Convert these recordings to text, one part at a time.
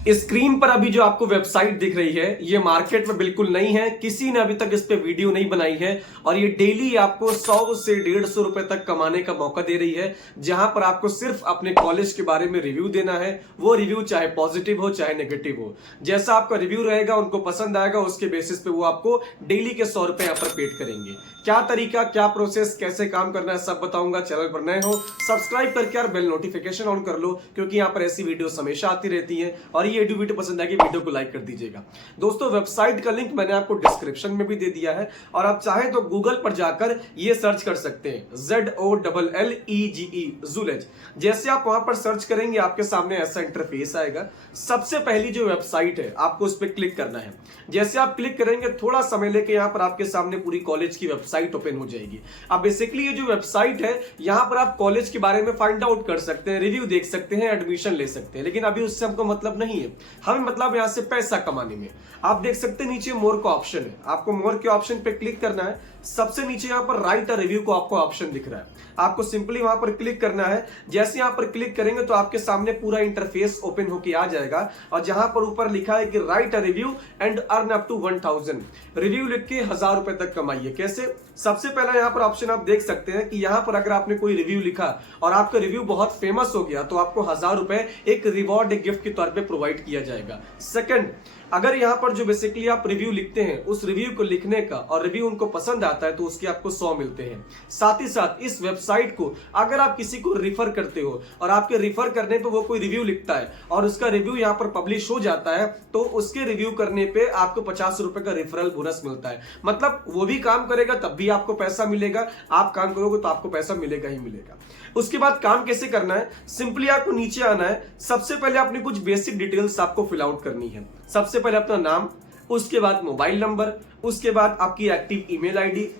Screen पर अभी जो आपको वेबसाइट दिख रही है ये मार्केट में बिल्कुल नई है, किसी ने अभी तक इस पे वीडियो नहीं बनाई है और ये डेली आपको 100 से 150 रुपए तक कमाने का मौका दे रही है, जहां पर आपको सिर्फ अपने कॉलेज के बारे में रिव्यू देना है। वो रिव्यू चाहे पॉजिटिव हो चाहे नेगेटिव हो, जैसा आपका रिव्यू रहेगा उनको पसंद आएगा, उसके बेसिस पे वो आपको डेली के 100 रुपए यहाँ पर पेड करेंगे। क्या तरीका, क्या प्रोसेस, कैसे काम करना है सब बताऊंगा। चैनल पर नए हो सब्सक्राइब करके यार बेल नोटिफिकेशन ऑन कर लो, क्योंकि यहाँ पर ऐसी वीडियो हमेशा आती रहती है। और ये वीडियो पसंद आएगी वीडियो को लाइक कर दीजिएगा। दोस्तों वेबसाइट का लिंक मैंने आपको डिस्क्रिप्शन में भी दे दिया है और आप चाहें तो गूगल पर जाकर ये सर्च कर सकते हैं ZOLLEGE ज़ूलेज। जैसे आप वहां पर सर्च करेंगे आपके सामने ऐसा इंटरफेस आएगा। सबसे पहली जो वेबसाइट है आपको उस पर क्लिक करना है। जैसे आप क्लिक करेंगे थोड़ा समय लेके यहाँ पर आपके सामने पूरी कॉलेज की वेबसाइट ओपन हो जाएगी। अब बेसिकली ये जो वेबसाइट है यहाँ पर आप कॉलेज के बारे में फाइंड आउट कर सकते हैं, रिव्यू देख सकते हैं, एडमिशन ले सकते हैं, लेकिन अभी उससे हमको मतलब नहीं है। हमें मतलब यहां से पैसा कमाने में। आप देख सकते हैं नीचे मोर का ऑप्शन है, आपको मोर के ऑप्शन पे क्लिक करना है। सबसे नीचे यहां पर राइट अ रिव्यू को आपको ऑप्शन दिख रहा है, आपको सिंपली वहां पर क्लिक करना है। जैसे यहां पर क्लिक करेंगे तो आपके सामने पूरा इंटरफेस ओपन होके आ जाएगा और जहां पर ऊपर लिखा है कि write a review and earn up to 1000। Review लिख के 1000 रुपए तक कमाइए। कैसे? सबसे पहला यहां पर ऑप्शन आप देख सकते हैं कि यहां पर अगर आपने कोई रिव्यू लिखा और आपका रिव्यू बहुत फेमस हो गया तो आपको 1000 रुपए एक रिवॉर्ड, एक गिफ्ट के तौर पे प्रोवाइड किया जाएगा। सेकंड, अगर यहां पर जो बेसिकली आप रिव्यू लिखते हैं उस रिव्यू को लिखने का और रिव्यू उनको पसंद आता है तो उसके आपको 100 मिलते हैं। साथ ही साथ इस वेबसाइट को अगर आप किसी को रिफर करते हो और आपके रिफर करने पे वो कोई रिव्यू लिखता है और उसका रिव्यू यहां पर पब्लिश हो जाता है तो उसके रिव्यू करने पे आपको 50 रुपए का रेफरल बोनस मिलता है। मतलब वो भी काम करेगा तब भी आपको पैसा मिलेगा, आप काम करोगे तो आपको पैसा मिलेगा ही मिलेगा। उसके बाद काम कैसे करना है? सिंपली आपको नीचे आना है। सबसे पहले आपने कुछ बेसिक डिटेल्स आपको फिल आउट करनी है। सबसे पहले अपना नाम, उसके बाद मोबाइल नंबर, उसके बाद आपकी एक्टिव ईमेल आईडी,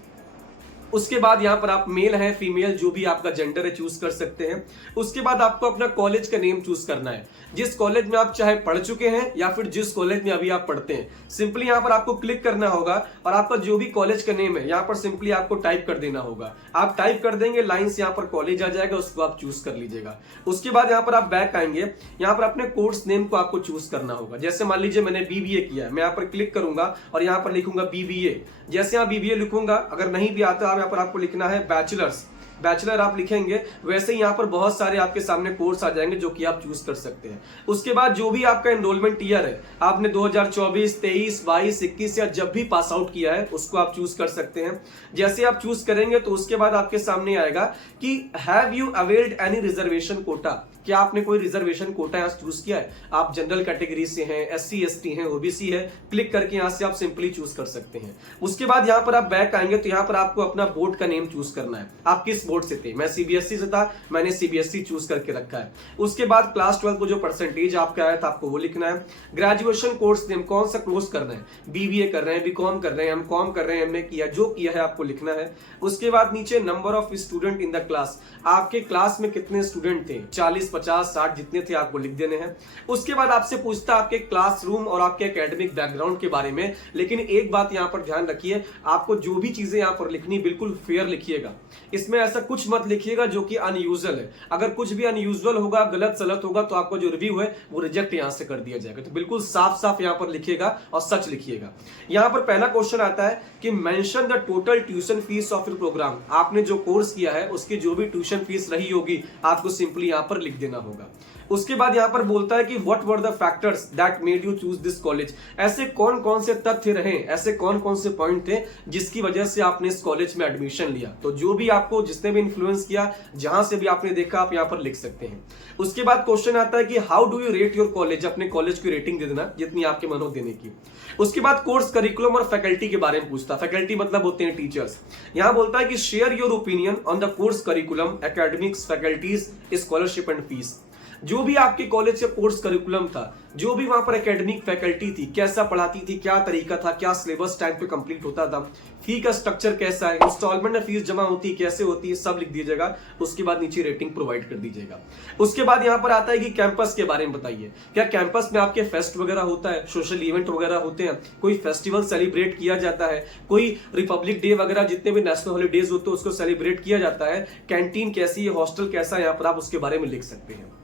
उसके बाद यहां पर आप मेल है फीमेल जो भी आपका जेंडर है चूज कर सकते हैं। उसके बाद आपको अपना कॉलेज का नेम चूज करना है, जिस कॉलेज में आप चाहे पढ़ चुके हैं या फिर जिस कॉलेज में अभी आप पढ़ते हैं। सिंपली यहां पर आपको क्लिक करना होगा और आपका जो भी कॉलेज का नेम है यहां पर सिंपली आपको टाइप कर देना होगा। आप टाइप कर देंगे, लाइन से यहां पर कॉलेज आ जाएगा, उसको आप चूज कर लीजिएगा। उसके बाद यहां पर आप बैक आएंगे, यहां पर अपने कोर्स नेम को आपको चूज करना होगा। जैसे मान लीजिए मैंने बीबीए किया है, मैं यहां पर क्लिक करूंगा और यहां पर लिखूंगा बीबीए। जैसे यहां बीबीए लिखूंगा, अगर नहीं भी आता यहाँ पर आपको लिखना है बैचलर्स, बैचलर आप लिखेंगे। वैसे ही यहाँ पर बहुत सारे आपके सामने कोर्स आ जाएंगे जो कि आप चूज कर सकते हैं। उसके बाद जो भी आपका एनरोलमेंट ईयर है, आपने 2024, 23, 22, 21 या जब भी पास आउट किया है उसको आप चूज कर सकते हैं। जैसे आप चूज करेंगे तो उसके बाद आपके सामने आएगा कि have you availed any reservation quota, क्या आपने कोई रिजर्वेशन कोटा यहाँ चूज किया है? आप जनरल कैटेगरी से हैं, SC ST हैं, OBC है, क्लिक करके यहाँ से आप सिंपली चूज कर सकते हैं। उसके बाद यहाँ पर आप बैक आएंगे तो यहाँ पर आपको अपना बोर्ड का नेम चूज करना है। आप किस बोर्ड से थे? मैं CBSE से था, मैंने CBSE चूज करके रखा है। उसके बाद क्लास 12 को जो परसेंटेज आपका आया था आपको वो लिखना है। ग्रेजुएशन कोर्स नेम, कौन सा कोर्स करना है, BBA कर रहे हैं, BCom कर रहे हैं, MCom कर रहे हैं, MA किया, जो किया है आपको लिखना है। उसके बाद नीचे number of student in the class, आपके क्लास में कितने स्टूडेंट थे, 40, 50, 60 जितने थे आपको लिख देने हैं। उसके बाद आपसे पूछता है आपके क्लासरूम और आपके एकेडमिक बैकग्राउंड के बारे में। लेकिन एक बात यहां पर ध्यान रखिए, आपको जो भी चीजें यहां पर लिखनी बिल्कुल फेयर लिखिएगा। इसमें ऐसा कुछ मत लिखिएगा जो कि अनयूजुअल है। अगर कुछ भी अनयूजुअल होगा, गलत सलत होगा तो आपका जो रिव्यू है वो रिजेक्ट यहां से कर दिया जाएगा। तो बिल्कुल साफ साफ यहां पर लिखिएगा और सच लिखिएगा। यहां पर पहला क्वेश्चन आता है कि mention the total tuition fees of your programme, आपने जो कोर्स किया है उसकी जो भी ट्यूशन फीस रही होगी आपको सिंपली यहां पर लिख देना होगा। उसके बाद यहां पर बोलता है कि what were the factors that made you choose this college, ऐसे कौन कौन से तथ्य रहे, ऐसे कौन कौन से पॉइंट थे जिसकी वजह से आपने इस कॉलेज में एडमिशन लिया। तो जो भी आपको जिसने भी इन्फ्लुएंस किया, जहां से भी आपने देखा, आप यहां पर लिख सकते हैं। उसके बाद क्वेश्चन आता है कि how do you rate your college, अपने कॉलेज की रेटिंग दे देना जितनी आपके मन हो देने की। उसके बाद कोर्स करिकुलम और फैकल्टी के बारे में पूछता है। फैकल्टी मतलब होते हैं टीचर्स। यहां बोलता है कि share your opinion on the course curriculum, academics, faculties, scholarship and fees. जो भी आपके कॉलेज का कोर्स करिकुलम था, जो भी वहां पर एकेडमिक फैकल्टी थी, कैसा पढ़ाती थी, क्या तरीका था, क्या सिलेबस टाइम पे कंप्लीट होता था, फी का स्ट्रक्चर कैसा है, इंस्टॉलमेंट में फीस जमा होती है, कैसे होती है, सब लिख दीजिएगा। उसके बाद नीचे रेटिंग प्रोवाइड कर दीजिएगा। उसके बाद यहां पर आता है कि कैंपस के बारे में बताइए, क्या कैंपस में आपके फेस्ट वगैरह होता है, सोशल इवेंट वगैरह होते हैं, कोई फेस्टिवल सेलिब्रेट किया जाता है, कोई रिपब्लिक डे वगैरह जितने भी नेशनल हॉलीडेज होते हैं उसको सेलिब्रेट किया जाता है, कैंटीन कैसी है, हॉस्टल कैसा है, यहां पर आप उसके बारे में लिख सकते हैं।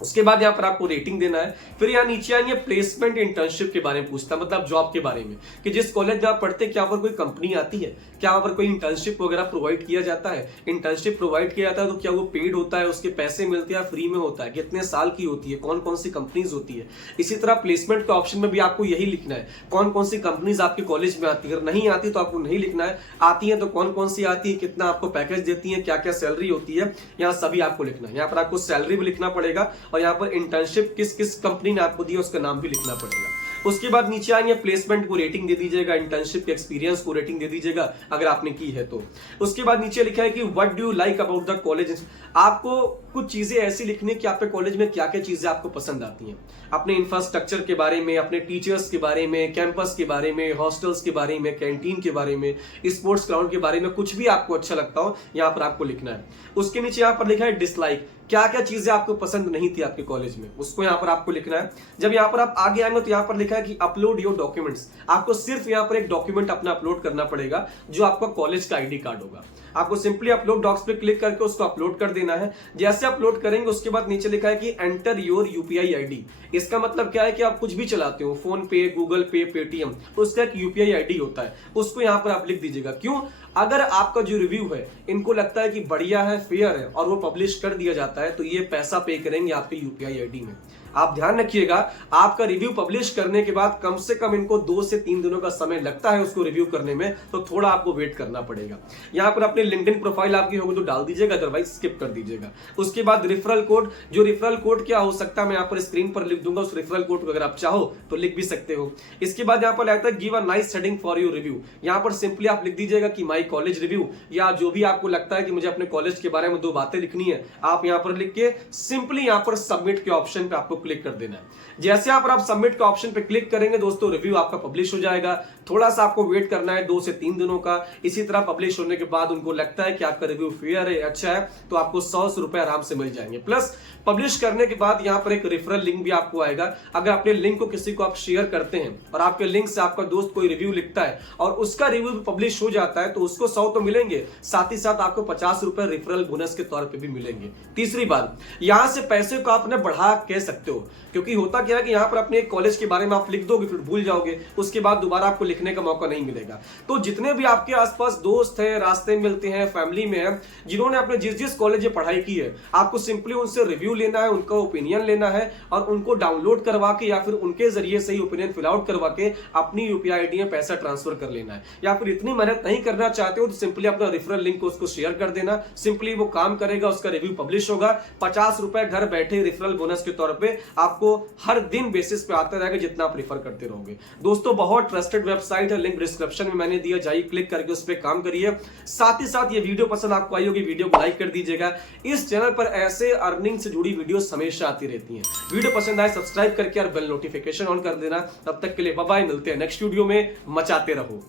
उसके बाद यहाँ पर आपको रेटिंग देना है। फिर यहाँ नीचे आएंगे प्लेसमेंट इंटर्नशिप के बारे में पूछता है, मतलब जॉब के बारे में कि जिस कॉलेज में आप पढ़ते हैं क्या वहाँ पर कोई कंपनी आती है, क्या वहाँ पर कोई इंटर्नशिप वगैरह प्रोवाइड किया जाता है। इंटर्नशिप प्रोवाइड किया जाता है तो क्या वो पेड होता है, उसके पैसे मिलते हैं या फ्री में होता है, कितने साल की होती है, कौन कौन सी कंपनीज होती है। इसी तरह प्लेसमेंट के ऑप्शन में भी आपको यही लिखना है, कौन कौन सी कंपनीज आपके कॉलेज में आती है। अगर नहीं आती तो आपको नहीं लिखना है, आती है तो कौन कौन सी आती है, कितना आपको पैकेज देती है, क्या क्या सैलरी होती है, यहाँ सभी आपको लिखना है। यहाँ पर आपको सैलरी भी लिखना पड़ेगा और यहाँ पर इंटर्नशिप किस किस कंपनी ने आपको दी उसका नाम भी लिखना पड़ेगा। उसके बाद नीचे आएंगे प्लेसमेंट को रेटिंग दे दीजिएगा, इंटर्नशिप के एक्सपीरियंस को रेटिंग दे दीजिएगा अगर आपने की है तो। उसके बाद नीचे लिखा है कि what do you like about the college. आपको कुछ चीजें ऐसी लिखनी है कि आपके कॉलेज में क्या क्या चीजें आपको पसंद आती हैं, अपने इंफ्रास्ट्रक्चर के बारे में, अपने टीचर्स के बारे में, कैंपस के बारे में, हॉस्टल्स के बारे में, कैंटीन के बारे में, स्पोर्ट्स ग्राउंड के बारे में, कुछ भी आपको अच्छा लगता हो यहाँ पर आपको लिखना है। उसके नीचे यहाँ पर लिखा है डिसलाइक, क्या क्या चीजें आपको पसंद नहीं थी आपके कॉलेज में, उसको यहाँ पर आपको लिखना है। जब यहाँ पर आप आगे आएंगे तो यहाँ पर लिखा है कि अपलोड योर डॉक्यूमेंट्स, आपको सिर्फ यहाँ पर एक डॉक्यूमेंट अपना अपलोड करना पड़ेगा जो आपका कॉलेज का आईडी कार्ड होगा। आपको सिंपली अपलोड डॉक्स पे क्लिक करके उसको अपलोड कर देना है। जैसे अपलोड करेंगे उसके बाद नीचे लिखा है कि एंटर योर यूपीआई आईडी। इसका मतलब क्या है कि आप कुछ भी चलाते हो, फोन पे, गूगल पे, पेटीएम, तो उसका एक यूपीआई आईडी होता है, उसको यहाँ पर आप लिख दीजिएगा। क्यों? अगर आपका जो रिव्यू है इनको लगता है कि बढ़िया है, फेयर है और वो पब्लिश कर दिया जाता है तो ये पैसा पे करेंगे आपके यूपीआई आईडी में। आप ध्यान रखिएगा, आपका रिव्यू पब्लिश करने के बाद कम से कम इनको 2 से 3 दिनों का समय लगता है उसको रिव्यू करने में, तो थोड़ा आपको वेट करना पड़ेगा। यहाँ पर अपने लिंक्डइन प्रोफाइल आपकी होगी तो डाल दीजिएगा, अदरवाइज स्किप कर दीजिएगा। उसके बाद रेफरल कोड, जो रेफरल कोड क्या हो सकता है मैं यहाँ पर स्क्रीन पर लिख दूंगा, उस रेफरल कोड को अगर आप चाहो तो लिख भी सकते हो। इसके बाद यहाँ पर लगता है give a nice heading for your review, यहाँ पर सिंपली आप लिख दीजिएगा कि माई कॉलेज रिव्यू, या जो भी आपको लगता है कि मुझे अपने कॉलेज के बारे में 2 बातें लिखनी है, आप यहाँ पर लिख के सिंपली यहाँ पर सबमिट के ऑप्शन पे आपको क्लिक कर देना है। जैसे आप सबमिट के ऑप्शन पे क्लिक करेंगे दोस्तों, रिव्यू आपका पब्लिश हो जाएगा। थोड़ा सा आपको वेट करना है 2 से 3 दिनों का। इसी तरह पब्लिश होने के बाद उनको लगता है कि आपका रिव्यू फेयर है, अच्छा है, तो आपको 100 रुपए आराम से मिल जाएंगे। प्लस पब्लिश करने के बाद यहाँ पर एक रेफरल लिंक भी आपको आएगा। अगर अपने लिंक को किसी को आप शेयर करते हैं और आपके लिंक से आपका दोस्त कोई रिव्यू लिखता है और उसका रिव्यू भी पब्लिश हो जाता है तो उसको 100 तो मिलेंगे, साथ ही साथ आपको 50 रुपए रेफरल बोनस के तौर पे भी मिलेंगे। तीसरी बात, यहां से पैसे को आपने बढ़ा कह सकते हो, क्योंकि होता क्या है कि यहाँ पर अपने कॉलेज के बारे में आप लिख दोगे फिर भूल जाओगे, उसके बाद दोबारा आपको लिखने का मौका नहीं मिलेगा। तो जितने भी आपके आसपास दोस्त हैं, रास्ते में मिलते हैं, फैमिली में हैं, जिन्होंने अपने जिस जिस कॉलेज में पढ़ाई की है, आपको सिंपली उनसे रिव्यू लेना है, उनका ओपिनियन लेना है और उनको डाउनलोड करवा के या फिर उनके जरिए से ही ओपिनियन फिल आउट करवा के अपनी यूपीआई आईडी में पैसा ट्रांसफर कर लेना है। या फिर इतनी मेहनत नहीं करना चाहते हो तो सिंपली अपना रेफरल लिंक को उसको शेयर कर देना, सिंपली वो काम करेगा, उसका रिव्यू पब्लिश होगा। 50 रुपए घर बैठे रेफरल बोनस के तौर पे आपको हर दिन बेसिस पे आता रहेगा जितना आप रेफर करते रहोगे। दोस्तों बहुत ट्रस्टेड वेबसाइट है, लिंक डिस्क्रिप्शन में मैंने दिया, जाइए क्लिक करके उस पर काम करिए। साथ ही साथ ये वीडियो पसंद आपको आई होगी, वीडियो को लाइक कर दीजिएगा। इस चैनल पर ऐसे अर्निंग से जुड़ी वीडियो हमेशा आती रहती हैं। वीडियो पसंद आए सब्सक्राइब करके और बेल नोटिफिकेशन ऑन कर देना। तब तक के लिए बाय बाय, मिलते हैं नेक्स्ट वीडियो में, मचाते रहो।